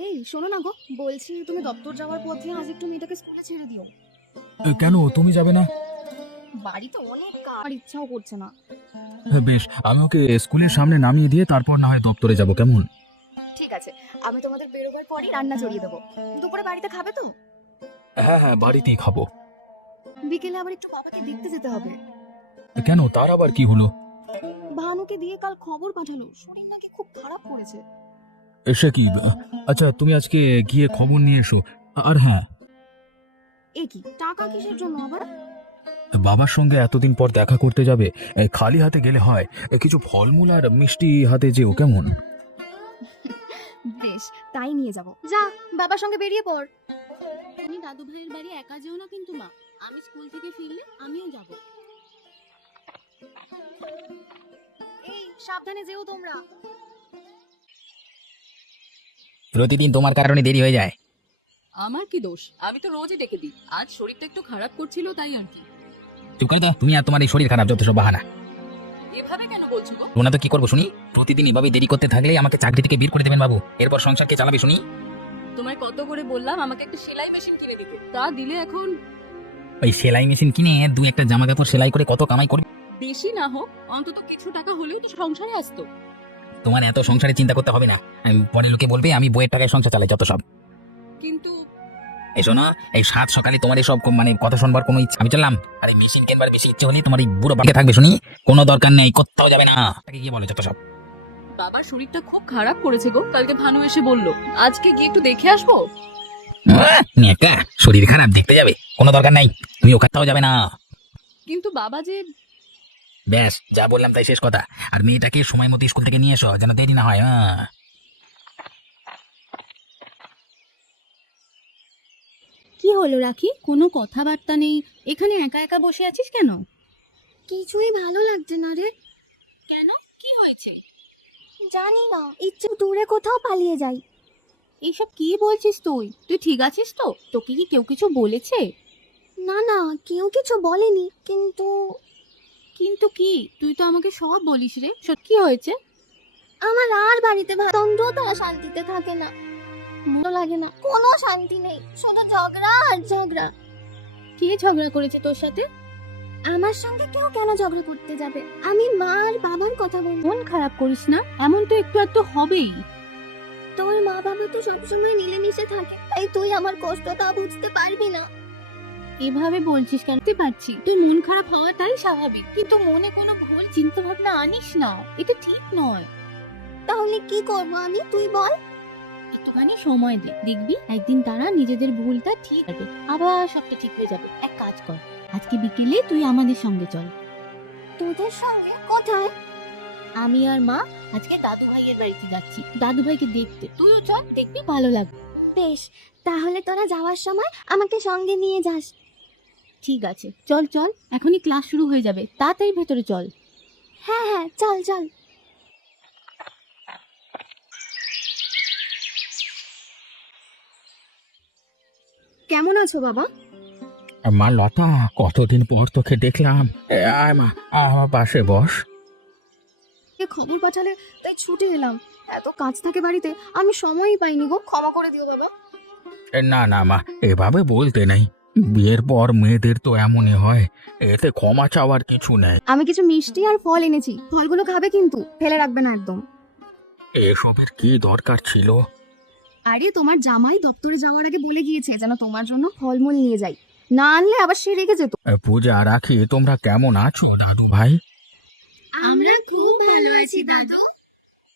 এই শোনো না গো, বলছি তুমি দপ্তর যাওয়ার পথে আজ একটু মেয়েটাকে স্কুলে ছেড়ে দিও। কেন তুমি যাবে না? বাড়িতে অনেক কাজ, আর ইচ্ছাও করছে না। বেশ, আমি ওকে স্কুলের সামনে নামিয়ে দিয়ে তারপর না হয় দপ্তরে যাব, কেমন? ঠিক আছে, আমি তোমাদের বেরোবার পরই রান্না চড়িয়ে দেবো। দুপুরে বাড়িতে খাবে তো? হ্যাঁ হ্যাঁ, বাড়িতেই খাবো। বিকেলে আবার একটু বাবাকে দেখতে যেতে হবে। কেন, তার আবার কি হলো? ভানুকে দিয়ে কাল খবর পাঠালো, শরীর নাকি খুব খারাপ করেছে। সে কি? আচ্ছা, তুমি আজকে গিয়ে খবর নিয়ে এসো। আর হ্যাঁ, এ কি টাকা কিসের জন্য আবার? বাবার সঙ্গে এতদিন পর দেখা করতে যাবে, খালি হাতে গেলে হয়? কিছু ফলমূল আর মিষ্টি হাতে যেও, কেমন? বেশ, তাই নিয়ে যাব। যা, বাবার সঙ্গে বেরিয়ে পড়। তুমি দাদু ভাইয়ের বাড়ি একা যেও না কিন্তু মা, আমি স্কুল থেকে ফিরলে আমিও যাব। এই সাবধানে যেও তোমরা। প্রতিদিন তোমার কারণে দেরি হয়ে যায়। আমার কি দোষ? আমি তো রোজই ডেকে দিই, আজ শরীরটা একটু খারাপ করছিল তাই আর কি। চুপ করে তো, তুমি আর তোমার এই শরীর খারাপ যত সব বাহানা। এভাবে কেন বলছো গো? রোনা তো কি করবো শুনি? প্রতিদিন এভাবে দেরি করতে থাকলে আমাকে চাকরি থেকে বের করে দেবেন বাবু, এরপর সংসার কে চালাবে শুনি? তোমায় কত করে বললাম আমাকে একটা সেলাই মেশিন কিনে দিতে, তা দিলে এখন ওই সেলাই মেশিন কিনে দু একটা জামা কাপড় সেলাই করে কত কামাই করবে? বেশি না হোক অন্তত কিছু টাকা হলেই তো সংসারে আসতো। তোমার এত সংসারে চিন্তা করতে হবে না। পরে লোকে বলবে আমি বইয়ের টাকায় সংসার চালাই যত সব। কিন্তু এসো না, এই সাত সকালে তোমার এসব মানে কথা শুনবার কোনো ইচ্ছা, আমি চললাম। আর এই মেশিন কেনবার বেশি ইচ্ছে হলে তোমার এই বুড়ো বাড়িতে থাকবে শুনি, কোনো দরকার নেই, কোথাও যাবে না। তাকে গিয়ে বলে যত সব। বাবার শরীরটা খুব খারাপ করেছে গো, কালকে ভানু এসে বললো আজকে গিয়ে একটু দেখে আসবো। নেকা, শরীর খারাপ দেখতে যাবে, কোনো দরকার নাই, তুমি ওখানেও যাবে না। কিন্তু বাবা যে ব্যাস, যা বললাম তাই শেষ কথা। আর মেয়েটাকে সময় মতো স্কুল থেকে নিয়ে এসো, যেন দেরি না হয়। হ্যাঁ, কি হলো রাখি, কোনো কথাবার্তা নেই, এখানে একা একা বসে আছিস কেন? কিছুই ভালো লাগছে না রে। কেন, কি হয়েছে? জানি না, ইচ্ছে দূরে কোথাও পালিয়ে যাই। এইসব কি বলছিস তুই? তুই ঠিক আছিস তো? তোকে কি কেউ কিছু বলেছে? না না, কেউ কিছু বলেনি, কিন্তু কিন্তু কি? তুই তো আমাকে সব বলিস রে, কি হয়েছে? আমার আর বাড়িতে তন্দ্র তারা শান্তিতে থাকে না। ভালো লাগে না, কোনো শান্তি নেই, শুধু ঝগড়া আর ঝগড়া। কে ঝগড়া করেছে তোর সাথে? আমার সঙ্গে কেউ কেন ঝগড়া করতে যাবে? আমি মা আর বাবার কথা বলবো। মন খারাপ করিস না, এমন তো একটু একটু হবেই। তোর মা বাবা তো সবসময় মিলেমিশে থাকে, তাই তুই আমার কষ্টটা বুঝতে পারবি না। এভাবে বলছিস কেন? বুঝতে পারছি তুই মন খারাপ হওয়াটাই স্বাভাবিক, কিন্তু মনে কোনো ভুল চিন্তা ভাবনা আনিস না, এটা ঠিক নয়। তাহলে কি করব আমি, তুই বল। একটুখানি সময় দে, দেখবি একদিন তারা নিজেদের ভুলটা ঠিক হবে, আবার সবটা ঠিক হয়ে যাবে। এক কাজ কর, আজকে বিকেলে তুই আমাদের সঙ্গে চল। তোদের সঙ্গে কোথায়? আমি আর মা আজকে দাদু ভাইয়ের বাড়িতে যাচ্ছি, দাদু ভাইকে দেখতে। তুইও চল, দেখবি ভালো লাগবে। বেশ, তাহলে তোরা যাওয়ার সময় আমাকে সঙ্গে নিয়ে যাস। ঠিক আছে, চল চল, এখনই ক্লাস শুরু হয়ে যাবে, তাড়াতাড়ি ভেতরে চল। হ্যাঁ হ্যাঁ, চল চল। কেমন আছো বাবা? মা লতা, কতদিন পর তোকে দেখলাম। আয় মা, আমার পাশে বস। খবর পাঠালে তাই ছুটে এলাম। এত কাজ থাকে বাড়িতে, আমি সময়ই পাইনি গো, ক্ষমা করে দিও বাবা। না না মা, এভাবে বলতে নেই। বিয়ের পর মেয়েদের তো এমনই হয়, এতে ক্ষমা চাওয়ার কিছু নেই। আমি কিছু মিষ্টি আর ফল এনেছি, ফলগুলো খাবে কিন্তু, ফেলে রাখবে না একদম। এসবের কি দরকার ছিল? আরে তোমার জামাই দপ্তরে যাওয়ার আগে বলে গিয়েছে যেন তোমার জন্য ফলমূল নিয়ে যাই, না আনলে আবার সে রেগে যেত। পূজা, রাখি, তোমরা কেমন আছো দাদু ভাই? আমরা খুব ভালো আছি দাদু।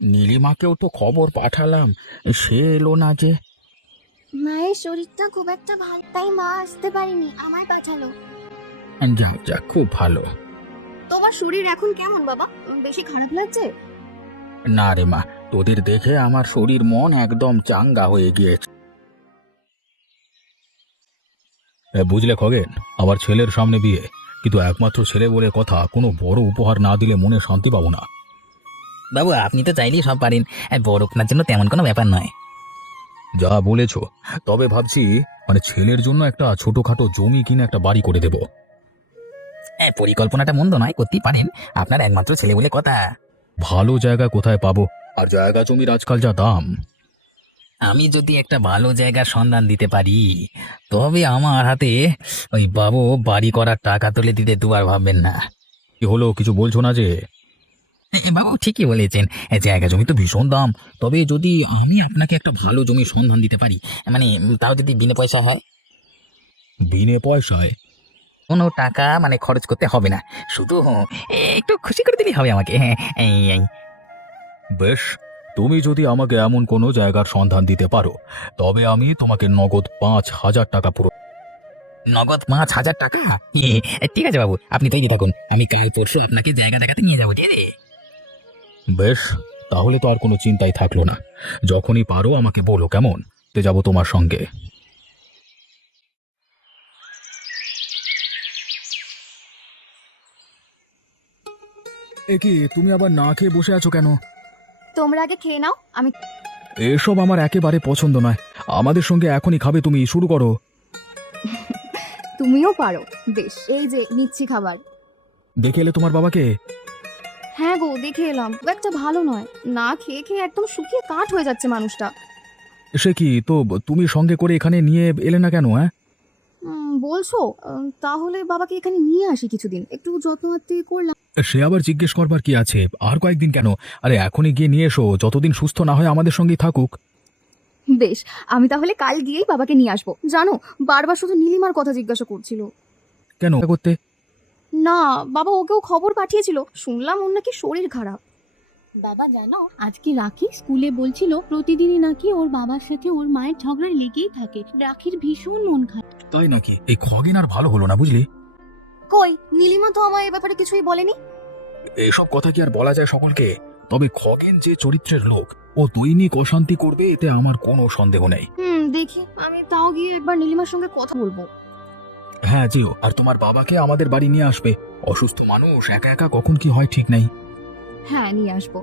নীলিমাকেও তো খবর পাঠালাম, সে এলো না যে। মায়ের শরীরটা খুব একটা ভালো, তাই মা আসতে পারেনি, আমায় পাঠালো। যাক যাক, খুব ভালো। তোমার শরীর এখন কেমন বাবা? বেশি খারাপ লাগছে? না রে মা, তোদের দেখে আমার শরীর মন একদম চাঙ্গা হয়ে গিয়েছে। বুঝলে খগেন, আমার ছেলের সামনে বিয়ে, কিন্তু একমাত্র ছেলে বলে কথা, কোনো বড় উপহার না দিলে মনে শান্তি পাবো না। বাবু, আপনি তো চাইলেই সব পারেন, বড় আপনার জন্য তেমন কোনো ব্যাপার নয়। যা বলেছ, তবে ভাবছি মানে ছেলের জন্য একটা ছোটখাটো জমি কিনে একটা বাড়ি করে দেব। পরিকল্পনাটা মন্দ নয়, করতেই পারেন, আপনার একমাত্র ছেলে বলে কথা। ভালো জায়গা কোথায় পাবো? আর জায়গা জমির আজকাল যা দাম। আমি যদি একটা ভালো জায়গার সন্ধান দিতে পারি তবে আমার হাতে ওই বাবু বাড়ি করার টাকা তুলে দিতে দুবার ভাববেন না। কি হলো, কিছু বলছো না যে? বাবু ঠিকই বলেছেন, জায়গা জমি তো ভীষণ দাম। তবে যদি আমি আপনাকে একটা ভালো জমির সন্ধান দিতে পারি, মানে তাও যদি বিনা পয়সা হয়। বিনে পয়সায়? কোনো টাকা মানে খরচ করতে হবে না, শুধু একটু খুশি করে দিলেই হবে আমাকে। হ্যাঁ, এই বেশ, তুমি যদি আমাকে এমন কোনো জায়গার সন্ধান দিতে পারো তবে আমি তোমাকে নগদ 5,000 টাকা পুরো। নগদ 5,000 টাকা? ঠিক আছে বাবু, আপনি তৈরি থাকুন, আমি কাল পরশু আপনাকে জায়গা দেখাতে নিয়ে যাবো। ঠিক আছে? বেশ, তাহলে তো আর কোনো চিন্তাই থাকলো না। যখনই পারো আমাকে বলো, কেমন? তে যাবো তোমার সঙ্গে। এ কি, তুমি আবার না খেয়ে বসে আছো কেন? তোমরা আগে খেয়ে নাও, আমি। এসব আমার একেবারে পছন্দ নয়। আমাদের সঙ্গে এখনই খাবে, তুমি শুরু করো। তুমিও পারো। বেশ, এই যে নিচ্ছি খাবার। দেখে এলে তোমার বাবাকে? হ্যাঁ গো, দেখে এলাম। ও একটা ভালো নয়, না খেয়ে খেয়ে একদম শুকিয়ে কাঠ হয়ে যাচ্ছে মানুষটা। সে কি, তো তুমি সঙ্গে করে এখানে নিয়ে এলে না কেন? হ্যাঁ, বলছো? তাহলে বাবাকে এখানে নিয়ে আসি কিছুদিন, একটু যত্ন আত্তি করলাম। সে আবার জিজ্ঞেস করবার কি আছে? আর কয়েকদিন কেন? আরে এখনই গিয়ে নিয়ে এসো, যতদিন সুস্থ না হয় আমাদের সঙ্গেই থাকুক। বেশ, আমি তাহলে কাল গিয়েই বাবাকে নিয়ে আসবো। জানো, বারবার শুধু নীলিমার কথা জিজ্ঞাসা করছিল। কেন করতে? না, বাবা ওকেও খবর পাঠিয়েছিল, শুনলাম ওর নাকি শরীর খারাপ। বাবা জানো, আজকে রাখি স্কুলে বলছিল প্রতিদিনই নাকি ওর বাবার সাথে ওর মায়ের ঝগড়া লেগেই থাকে। রাখির ভীষণ মন খারাপ। তাই নাকি? এই খগেন আর ভালো হলো না, বুঝলি? কই, নীলিমা তো আমায় এ ব্যাপারে কিছুই বলেনি। এসব কথা কি আর বলা যায় সকলকে? তবে খগেন যে চরিত্রের লোক, ও দৈনিক অশান্তি করবে এতে আমার কোনো সন্দেহ নেই। দেখি, আমি তাও গিয়ে একবার নীলিমার সঙ্গে কথা বলবো। হ্যাঁ যেও, আর তোমার বাবাকে আমাদের বাড়ি নিয়ে আসবে। অসুস্থ মানুষ একা একা কখন কি হয় ঠিক নেই। হ্যাঁ, নিয়ে আসবো।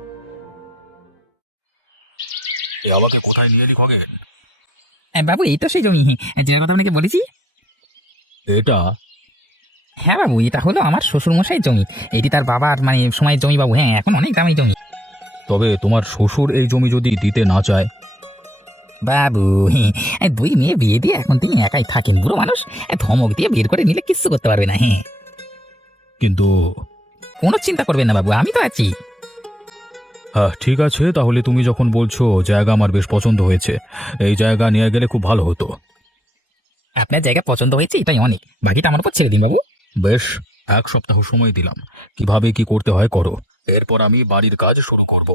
আমাকে কোথায় নিয়ে এলি খগেন? বাবু এই তো সেই জমি, যে কথা আপনাকে বলেছি। এটা? হ্যাঁ বাবু, এটা হলো আমার শ্বশুর মশাইয়ের জমি। এটি তার বাবার মানে সময়ের জমি বাবু। হ্যাঁ, এখন অনেক দামি জমি। তবে তোমার শ্বশুর এই জমি যদি দিতে না চায়? বাবু, দুই মেয়ে বিয়ে দিয়ে এখন তিনি একাই থাকেন, বুড়ো মানুষ। ধমক দিয়ে বের করে নিলে কিচ্ছু করতে পারবে না। হ্যাঁ, কিন্তু কোনো চিন্তা করবেন না বাবু, আমি তো আছি। হ্যাঁ ঠিক আছে, তাহলে তুমি যখন বলছো জায়গা আমার বেশ পছন্দ হয়েছে, এই জায়গা নিয়ে গেলে খুব ভালো হতো। আপনার জায়গা পছন্দ হয়েছে, এটাই অনেক। বাকিটা আমার উপর ছেড়ে দিন বাবু। বেশ, 1 সপ্তাহ সময় দিলাম। কিভাবে কি করতে হয় করো, এরপর আমি বাড়ির কাজ শুরু করব।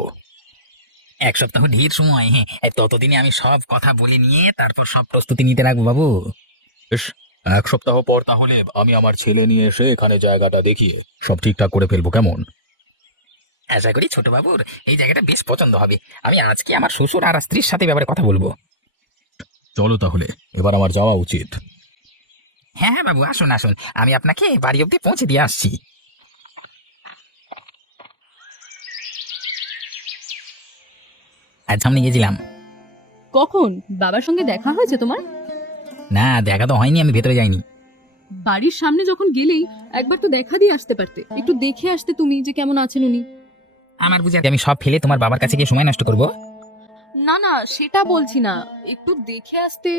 1 সপ্তাহ ঢের সময়। হ্যাঁ, ততদিনে আমি সব কথা বলে নিয়ে তারপর সব প্রস্তুতি নিতে রাখবো বাবু। বেশ, 1 সপ্তাহ পর তাহলে আমি আমার ছেলে নিয়ে এসে এখানে জায়গাটা দেখিয়ে সব ঠিকঠাক করে ফেলবো, কেমন? আশা করি ছোট বাবুর এই জায়গাটা বেশ পছন্দ হবে। আমি আজকে আমার শ্বশুর আর স্ত্রীর সাথে ব্যাপারে কথা বলবো। চলো তাহলে, এবার আমার যাওয়া উচিত। হ্যাঁ হ্যাঁ বাবু, আসুন আসুন, আমি আপনাকে বাড়ি অব্দি পৌঁছে দিয়ে আসছি। আজ সামনে গেছিলাম। কখন? বাবার সঙ্গে দেখা হয়েছে তোমার? না, দেখা তো হয়নি, আমি ভেতরে যাইনি। বাড়ির সামনে যখন গেলেই একবার তো দেখা দিয়ে আসতে পারতে, একটু দেখে আসতে তুমি যে কেমন আছেন উনি। আমার বুঝে আমি সব ফেলে তোমার বাবার কাছে গিয়ে সময় নষ্ট করব? না না, সেটা বলছি না, একটু দেখে আসতে।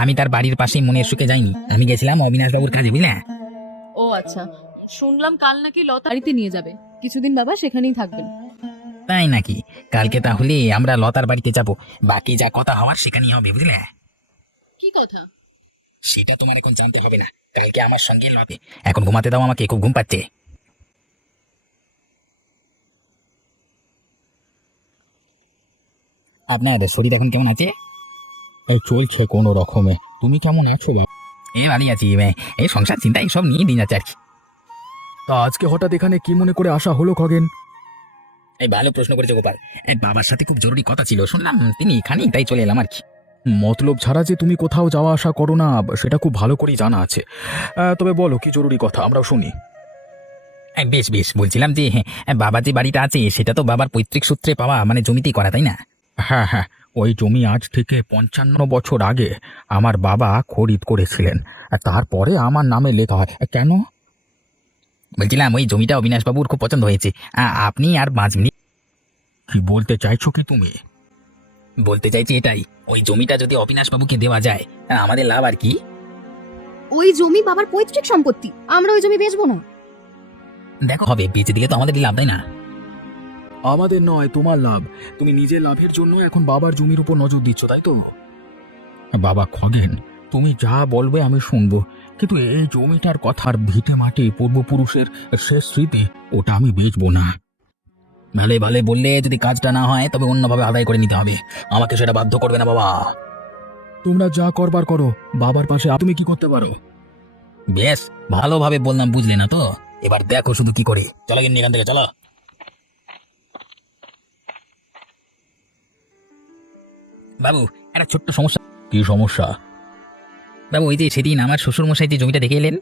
আমি তার বাড়ির পাশেই মনের সুখে যাইনি, আমি গেছিলাম অবিনাশ বাবুর কাজে, বুঝলে? ও আচ্ছা, শুনলাম কাল নাকি লতা বাড়িতে নিয়ে যাবে, কিছুদিন বাবা সেখানেই থাকবেন। তাই নাকি? কালকে তাহলে আমরা লতার বাড়িতে যাব। বাকি যা কথা হওয়ার সেখানেই হবে, বুঝলে? কি কথা? সেটা তোমার এখন জানতে হবে না। কালকে আমার সঙ্গে লতে। এখন ঘুমাতে দাও আমাকে, খুব ঘুম পাচ্ছে। আপনার শরীর এখন কেমন আছে? এই চলছে কোনো রকমে। তুমি কেমন আছো বাবা? ভালোই আছি। এই সংসার চিন্তা সব নিয়ে দিন যাচ্ছে আর কি। তা আজকে হঠাৎ এখানে কি মনে করে আসা হলো খগেন? এই ভালো প্রশ্ন করেছে গোপাল। বাবার সাথে খুব জরুরি কথা ছিল, শুনলাম তিনি এখানেই, তাই চলে এলাম আর কি। মতলব ছাড়া যে তুমি কোথাও যাওয়া আসা করো না সেটা খুব ভালো করেই জানা আছে। তবে বলো কি জরুরি কথা, আমরাও শুনি। বেশ বেশ, বলছিলাম যে বাবা যে বাড়িটা আছে সেটা তো বাবার পৈতৃক সূত্রে পাওয়া, মানে জমিতেই করা, তাই না? হ্যাঁ হ্যাঁ, ওই জমি আজ থেকে 55 বছর আগে আমার বাবা খরিদ করেছিলেন, আর তারপরে আমার নামে লেখা হয়। কেন? বলছিলাম ওই জমিটা অবিনাশ বাবুর খুব পছন্দ হয়েছে। আপনি আর 5 মিনিট। কি বলতে চাইছো কি তুমি? বলতে চাইছি এটাই, ওই জমিটা যদি অবিনাশ বাবুকে দেওয়া যায় আমাদের লাভ আর কি। ওই জমি বাবার পৈতৃক সম্পত্তি, আমরা ওই জমি বেচবো না। দেখো হবে, বেঁচে দিলে তো আমাদের লাভ, তাই না? আমাদের নয়, তোমার লাভ। তুমি নিজের লাভের জন্য এখন বাবার জমির উপর নজর দিচ্ছ, তাই তো? বাবা খগেন, তুমি যা বলবে আমি শুনবো, কিন্তু এই জমিটার কথার ভিটে মাটি পূর্বপুরুষের শেষ স্মৃতি, ওটা আমি বেচবো না। ভালো ভালো বললে যদি কাজটা না হয় তবে অন্যভাবে আদায় করে নিতে হবে, আমাকে সেটা বাধ্য করবে না বাবা। তোমরা যা করবার করো, বাবার পাশে তুমি কি করতে পারো? বেশ ভালোভাবে বললাম, বুঝলে না তো? এবার দেখো শুধু কি করি। চলো গিয়ে এখান থেকে চলো। বাবু একটা ছোট্ট সমস্যা। কি সমস্যা? বাবু ওই যে সেদিন আমার শ্বশুর মশাই যে জমিটা দেখে এলেন।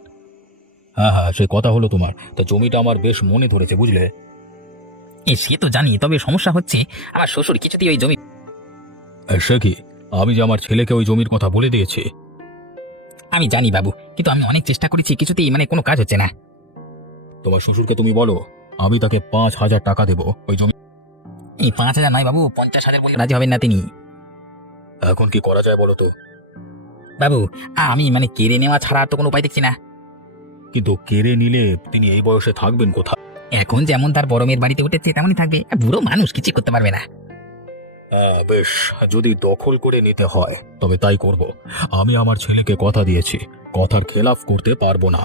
হ্যাঁ হ্যাঁ, সে কথা হলো তোমার, তা জমিটা আমার বেশ মনে ধরেছে, বুঝলে। সে তো জানি, তবে সমস্যা হচ্ছে আমার শ্বশুর কিছুতেই ওই জমি। সে কি? আমি যে আমার ছেলেকে ওই জমির কথা বলে দিয়েছি। আমি জানি বাবু, কিন্তু আমি অনেক চেষ্টা করেছি, কিছুতেই মানে কোনো কাজ হচ্ছে না। তোমার শ্বশুরকে তুমি বলো আমি তাকে 5,000 টাকা দেবো ওই জমি। এই 5,000 নয় বাবু, 50,000 বলে রাজি হবেন না তিনি। এখন কি করা যায় বলো তো? বাবু আমি মানে কেড়ে নেওয়া ছাড়া আর তো কোনো উপায় দেখছি না। কিন্তু কেড়ে নিলে তিনি এই বয়সে থাকবেন কোথায়? এখন যেমন তার বড় মেয়ের বাড়িতে উঠেছে তেমনই থাকবে, বুড়ো মানুষ কিছু করতে পারবে না। হ্যাঁ বেশ, যদি দখল করে নিতে হয় তবে তাই করব। আমি আমার ছেলেকে কথা দিয়েছি, কথার খেলাফ করতে পারবো না।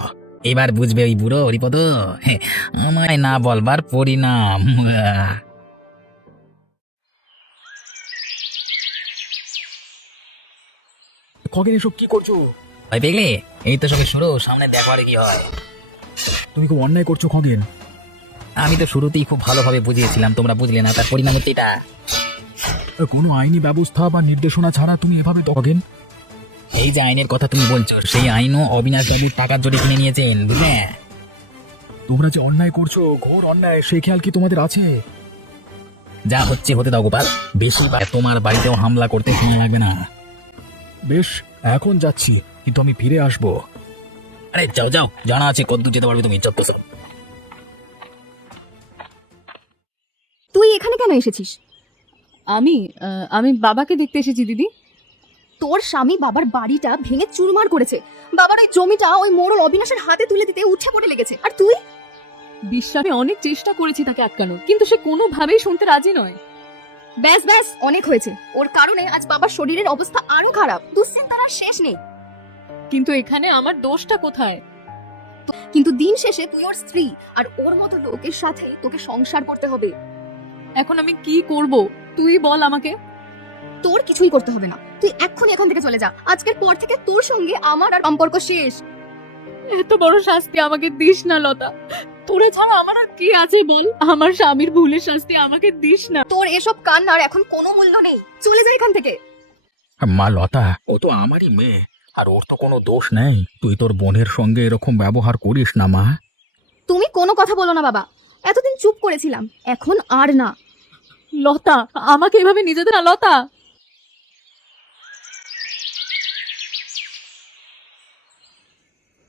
এবার বুঝবে ওই বুড়ো হরিপদ, আমায় না বলবার পরিণাম। খগেন, এসব কি করছো? ভাই দেখলে, এই তো সবে শুরু, সামনে দেখো আর কি হয়। তুমি খুব অন্যায় করছো খগেন। আমি তো শুরুতেই খুব ভালোভাবে বুঝিয়েছিলাম, তোমরা বুঝলে না, তার পরিণাম হচ্ছে এটা। কোনো আইনি ব্যবস্থা বা নির্দেশনা ছাড়া তুমি এভাবে খগেন? এই যে আইনের কথা তুমি বলছো, সেই আইনও অবিনাশ বাবুর টাকার জোরে কিনে নিয়েছেন, বুঝলে। তোমরা যে অন্যায় করছো, ঘোর অন্যায়, সেই খেয়াল কি তোমাদের আছে? যা হচ্ছে হতে দাও গোপাল, বেশি তোমার বাড়িতেও হামলা করতে সময় লাগবে না। বেশ, এখন যাচ্ছি, কিন্তু আমি ফিরে আসবো। আরে যাও যাও, জানা আছে কদ্দূর যেতে পারবে তুমি, চত্বর। তুই এখানে কেন এসেছিস? আমি বাবাকে দেখতে এসেছি দিদি। তোর স্বামী বাবার বাড়িটা ভেঙে চুরমার করেছে, বাবার ওই জমিটা ওই মোড়ল অবিনাশের হাতে তুলে দিতে উঠে পড়ে লেগেছে, আর তুই? বিশ্বাসে অনেক চেষ্টা করেছি তাকে আটকানোর, কিন্তু সে কোনোভাবেই শুনতে রাজি নয়। ব্যাস ব্যাস, অনেক হয়েছে। ওর কারণে আজ বাবার শরীরের অবস্থা আরো খারাপ, দুশ্চিন্তার আর শেষ নেই। কিন্তু এখানে আমার দোষটা কোথায়? কিন্তু দিন শেষে তুই ওর স্ত্রী, আর ওর মতো লোকের সাথে তোকে সংসার করতে হবে। এখন আমি কি করব তুই বল আমাকে। তোর কিছুই করতে হবে না, তুই এক্ষুনি এখান থেকে চলে যা। আজকের পর থেকে তোর সঙ্গে আমার আর সম্পর্ক শেষ। এত বড় শাস্তি আমাকে দিস না লতা, তোরা ছাড়া আমার আর কি আছে বল। আমার স্বামীর ভুলের শাস্তি আমাকে দিস না। তোর এসব কান্নার এখন কোনো মূল্য নেই, চলে যা এখান থেকে। মা লতা, ও তো আমারই মেয়ে, আর ওর তো কোনো দোষ নেই। তুই তোর বোনের সঙ্গে এরকম ব্যবহার করিস না মা। তুমি কোনো কথা বলো না বাবা, এতদিন চুপ করেছিলাম, এখন আর না। লতা, আমাকে এভাবে নিজেদের না লতা।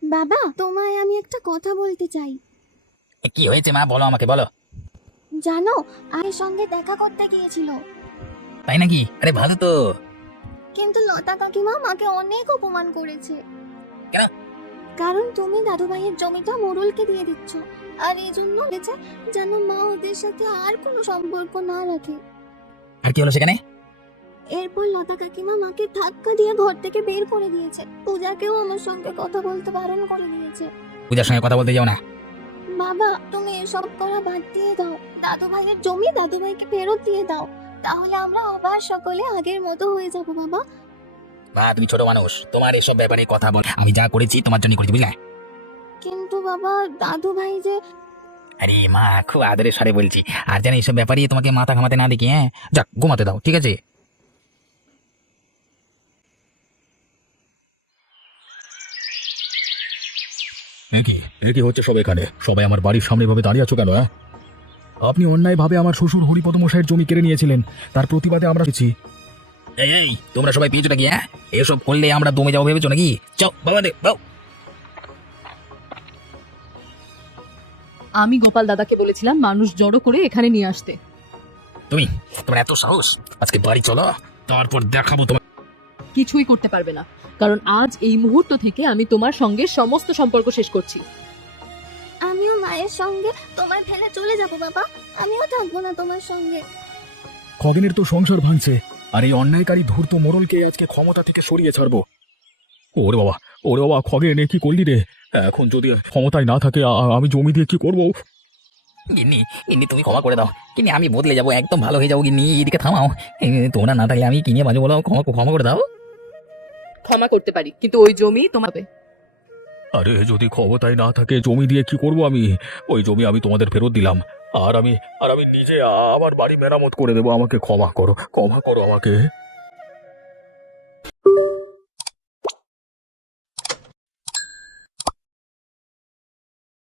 বাবা, তোমায় আমি একটা কথা বলতে চাই। কি হয়েছে মা, বলো আমাকে, বলো। জানো, আয়ের সঙ্গে দেখা করতে গিয়েছিল, তাই নাকি? আরে ভালো তো। কিন্তু লতা কাকিমা মাকে অনেক অপমান করেছে। কেন? কারণ তুমি দাদু ভাইয়ের জমিটা মোড়লকে দিয়ে দিচ্ছ, আর এই জন্য বলেছে যেন মা ওদের সাথে আর কোনো সম্পর্ক না রাখে। আর কি হলো সেখানে? এরপর লতা কাকিমা মাকে ধাক্কা দিয়ে ঘর থেকে বের করে দিয়েছে। পূজাকেও আমার সঙ্গে কথা বলতে বারণ করে দিয়েছে। পূজার সঙ্গে কথা বলতে যাও না। বাবা, তুমি এসব করা বাদ দিয়ে দাও, দাদু ভাইয়ের জমি দাদু ভাইকে ফেরত দিয়ে দাও, তাহলে আমরা আবার সকলে আগের মতো হয়ে যাব। বাবা, মা তুমি ছোট মানুষ, তোমার এসব ব্যাপারে কথা বল। আমি যা করেছি তোমার জন্য করেছি, বুঝলে। কিন্তু বাবা, দাদু ভাই যে। আরে মা, খুব আদরের স্বরে বলছি, আর যেন এইসব ব্যাপারে তোমাকে মাথা ঘামাতে না দেখি। হ্যাঁ, যাক ঘুমাতে দাও, ঠিক আছে? কি হচ্ছে সব এখানে? সবাই আমার বাড়ির সামনে ভাবে দাঁড়িয়ে আছো কেন? আপনি অন্যায়ভাবে আমার শ্বশুর হরিপদ মশাইয়ের জমি কেড়ে নিয়েছিলেন, তার প্রতিবাদে আমরা গেছি। এই এই, তোমরা সবাই পেয়েছো নাকি? হ্যাঁ, এসব করলে আমরা দমে যাবো ভেবেছো নাকি? চল বাবা দে বাও। আমি গোপাল দাদাকে বলেছিলাম মানুষ জড়ো করে এখানে নিয়ে আসতে। তুমি, তোমার এত সাহস? আজকে বাড়ি চলো, তারপর দেখাবো তোমার। কিছুই করতে পারবে না, কারণ আজ এই মুহূর্ত থেকে আমি তোমার সঙ্গে সমস্ত সম্পর্ক শেষ করছি। আমিও মায়ের সঙ্গে তোমার ফেলে চলে যাব বাবা, আমিও থাকবো না তোমার সঙ্গে। খগেনের তো সংসার ভাঙছে, আর এই অন্যায়কারী ধূর্ত মোড়লকে আজকে ক্ষমতা থেকে সরিয়ে ছাড়বো। ওরে বাবা, ওরে বাবা, খগেন এ কি করলি রে? এখন যদি ক্ষমতায় না থাকে আমি জমি দিয়ে কি করবো? গিন্নি, গিন্নি তুমি ক্ষমা করে দাও। গিন্নি আমি বদলে যাবো, একদম ভালো হয়ে যাবো। গিন্নি এদিকে থামাও। তোমরা না থাকলে আমি কি নিয়ে বাজে বলো? ক্ষমা ক্ষমা করে দাও। ক্ষমা করতে পারি, কিন্তু ওই জমি তোমার হবে। আরে যদি ক্ষমতায় না থাকে জমি দিয়ে কি করব আমি? ওই জমি আমি তোমাদের ফেরত দিলাম, আর আমি নিজে আমার বাড়ি মেরামত করে দেবো। আমাকে ক্ষমা করো, ক্ষমা করো আমাকে।